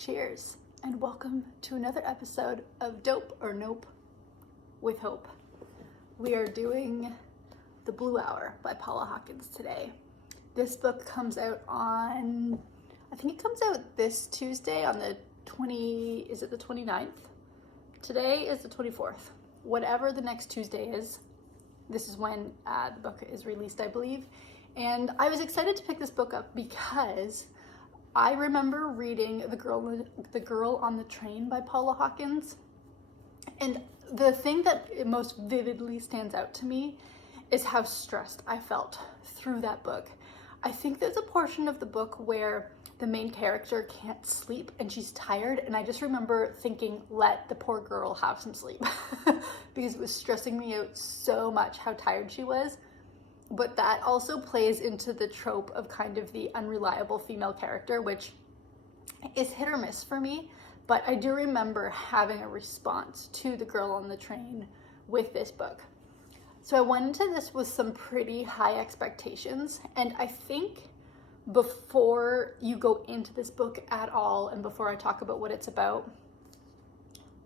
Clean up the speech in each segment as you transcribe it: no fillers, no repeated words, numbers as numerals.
Cheers, and welcome to another episode of Dope or Nope with Hope. We are doing The Blue Hour by Paula Hawkins today. This book comes out on, I think it comes out this Tuesday on the 29th? Today is the 24th. Whatever the next Tuesday is, this is when the book is released, I believe. And I was excited to pick this book up because I remember reading The Girl on the Train by Paula Hawkins. And the thing that most vividly stands out to me is how stressed I felt through that book. I think there's a portion of the book where the main character can't sleep and she's tired, and I just remember thinking, let the poor girl have some sleep because it was stressing me out so much how tired she was. But that also plays into the trope of kind of the unreliable female character, which is hit or miss for me. But I do remember having a response to The Girl on the Train with this book. So I went into this with some pretty high expectations. And I think before you go into this book at all, and before I talk about what it's about,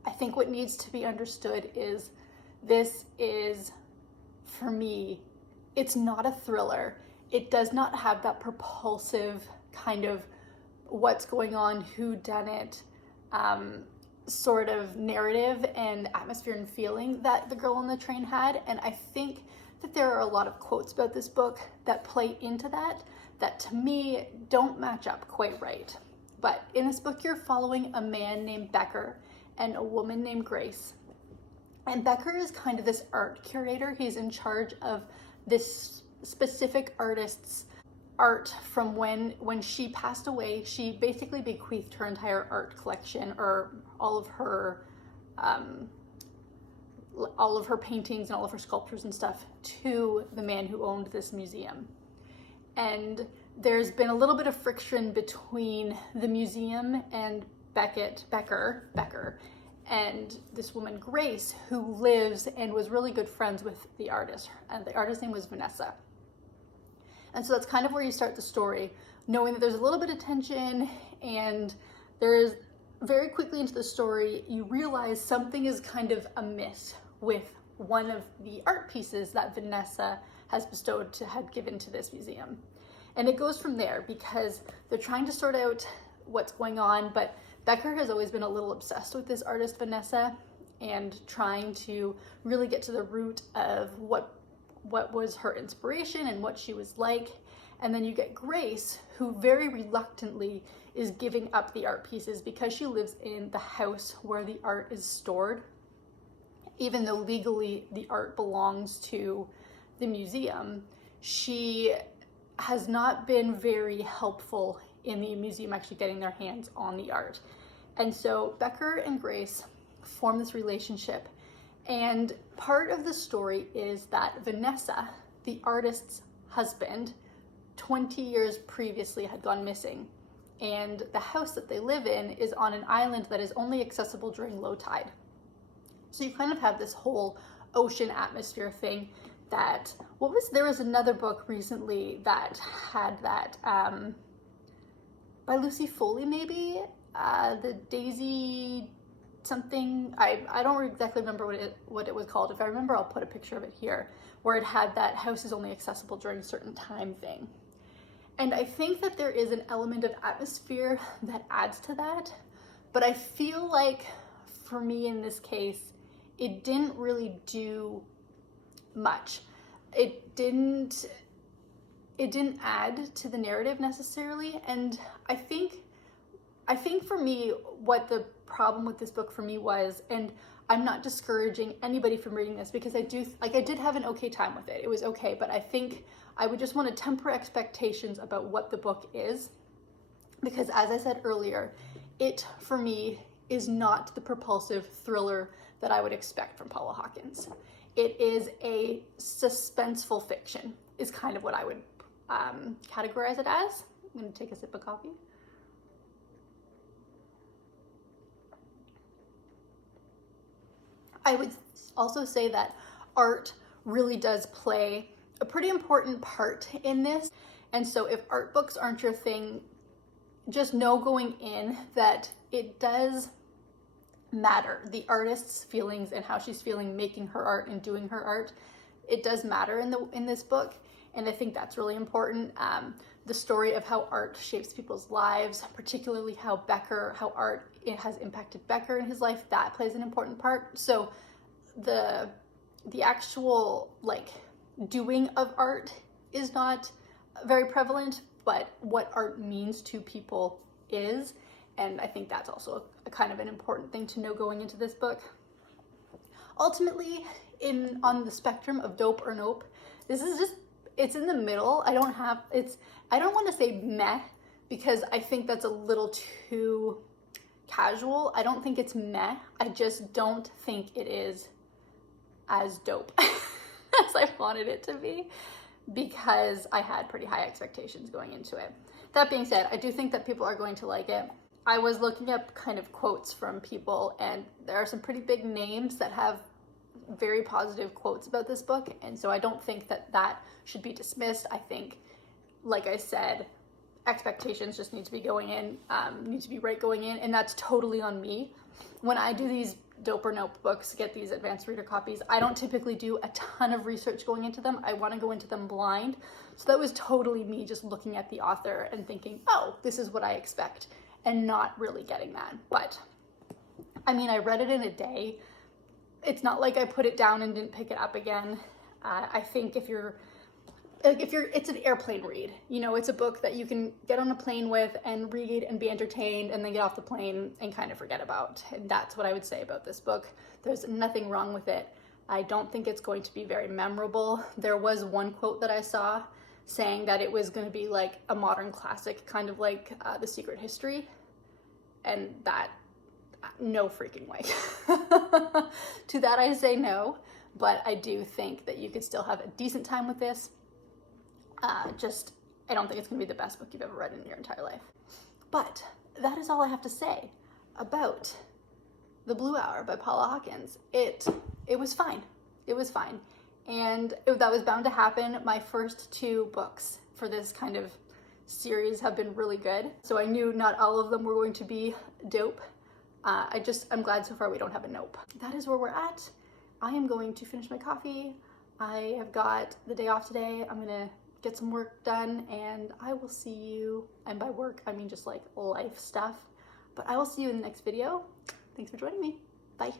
I think what needs to be understood is this is, for me, it's not a thriller. It does not have that propulsive kind of what's going on, whodunit sort of narrative and atmosphere and feeling that The Girl on the Train had. And I think that there are a lot of quotes about this book that play into that to me don't match up quite right. But in this book, you're following a man named Becker and a woman named Grace. And Becker is kind of this art curator. He's in charge of this specific artist's art from when she passed away. She basically bequeathed her entire art collection, or all of her paintings and all of her sculptures and stuff, to the man who owned this museum. And there's been a little bit of friction between the museum and Becker, and this woman, Grace, who lives and was really good friends with the artist. And the artist's name was Vanessa. And so that's kind of where you start the story, knowing that there's a little bit of tension, and there's very quickly into the story, you realize something is kind of amiss with one of the art pieces that Vanessa has had given to this museum. And it goes from there because they're trying to sort out what's going on, but Becker has always been a little obsessed with this artist, Vanessa, and trying to really get to the root of what was her inspiration and what she was like. And then you get Grace, who very reluctantly is giving up the art pieces because she lives in the house where the art is stored, even though legally the art belongs to the museum. She has not been very helpful in the museum actually getting their hands on the art. And so Becker and Grace form this relationship. And part of the story is that Vanessa, the artist's husband, 20 years previously had gone missing. And the house that they live in is on an island that is only accessible during low tide. So you kind of have this whole ocean atmosphere thing that, there was another book recently that had that, by Lucy Foley maybe, the Daisy something, I don't exactly remember what it was called. If I remember, I'll put a picture of it here, where it had that house is only accessible during a certain time thing. And I think that there is an element of atmosphere that adds to that, but I feel like for me in this case, it didn't really do much. It didn't add to the narrative necessarily. And I think for me, what the problem with this book for me was, and I'm not discouraging anybody from reading this because I did have an okay time with it. It was okay, but I think I would just want to temper expectations about what the book is, because as I said earlier, it for me is not the propulsive thriller that I would expect from Paula Hawkins. It is a suspenseful fiction, is kind of what I would categorize it as. I'm going to take a sip of coffee. I would also say that art really does play a pretty important part in this. And so if art books aren't your thing, just know going in that it does matter. The artist's feelings and how she's feeling making her art and doing her art, it does matter in this book, and I think that's really important. The story of how art shapes people's lives, particularly how art has impacted Becker in his life, that plays an important part. So the actual like doing of art is not very prevalent, but what art means to people is, and I think that's also a kind of an important thing to know going into this book. Ultimately, on the spectrum of dope or nope, this is just, it's in the middle. I don't want to say meh, because I think that's a little too casual. I don't think it's meh. I just don't think it is as dope as I wanted it to be, because I had pretty high expectations going into it. That being said, I do think that people are going to like it. I was looking up kind of quotes from people, and there are some pretty big names that have very positive quotes about this book, and so I don't think that should be dismissed. I think, like I said, expectations just need to be going in, need to be right going in, and that's totally on me. When I do these dope or nope books, get these advanced reader copies, I don't typically do a ton of research going into them. I want to go into them blind. So that was totally me just looking at the author and thinking, oh, this is what I expect, and not really getting that. But I mean, I read it in a day. It's not like I put it down and didn't pick it up again. I think if you're, it's an airplane read. You know, it's a book that you can get on a plane with and read and be entertained and then get off the plane and kind of forget about. And that's what I would say about this book. There's nothing wrong with it. I don't think it's going to be very memorable. There was one quote that I saw saying that it was going to be like a modern classic, kind of like The Secret History. And that, no freaking way. To that I say no, but I do think that you could still have a decent time with this. I don't think it's going to be the best book you've ever read in your entire life. But that is all I have to say about The Blue Hour by Paula Hawkins. It was fine. It was fine. And that was bound to happen. My first 2 books for this kind of series have been really good. So I knew not all of them were going to be dope. I'm glad so far we don't have a nope. That is where we're at. I am going to finish my coffee. I have got the day off today. I'm gonna get some work done, and I will see you, and by work I mean just like life stuff, but I will see you in the next video. Thanks for joining me. Bye.